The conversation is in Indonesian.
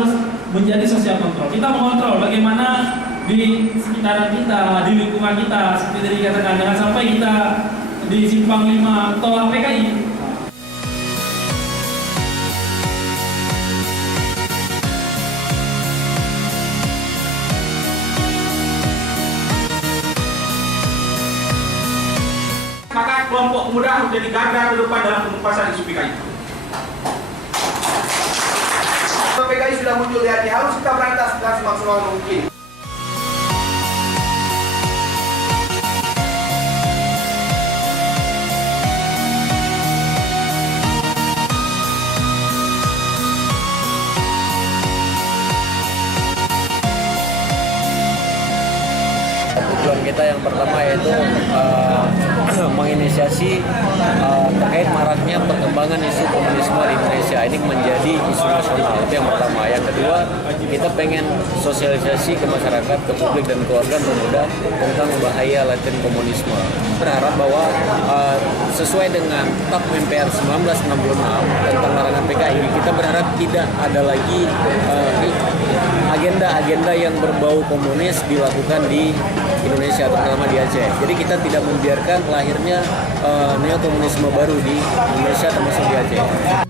harus menjadi sosial kontrol. Kita mengontrol bagaimana di sekitaran kita, di lingkungan kita, seperti tadi dikatakan, jangan sampai kita di simpang 5 tol APKI. Maka kelompok pemuda harus jadi garda terdepan dalam penuntasan isu PKI. PKI sudah muncul di hati, harus kita berantas dengan semaksimal mungkin. Tujuan kita yang pertama yaitu menginisiasi terkait maraknya perkembangan isu komunisme di Indonesia. Ini menjadi isu nasional, itu yang pertama. Yang kedua, kita pengen sosialisasi ke masyarakat, ke publik dan keluarga pemuda tentang bahaya laten komunisme. Berharap bahwa sesuai dengan TAP MPR 1966 tentang larangan PKI, kita berharap tidak ada lagi agenda-agenda yang berbau komunis dilakukan di Indonesia, terutama di Aceh. Jadi kita tidak membiarkan lahirnya neokomunisme baru di Indonesia termasuk di Aceh.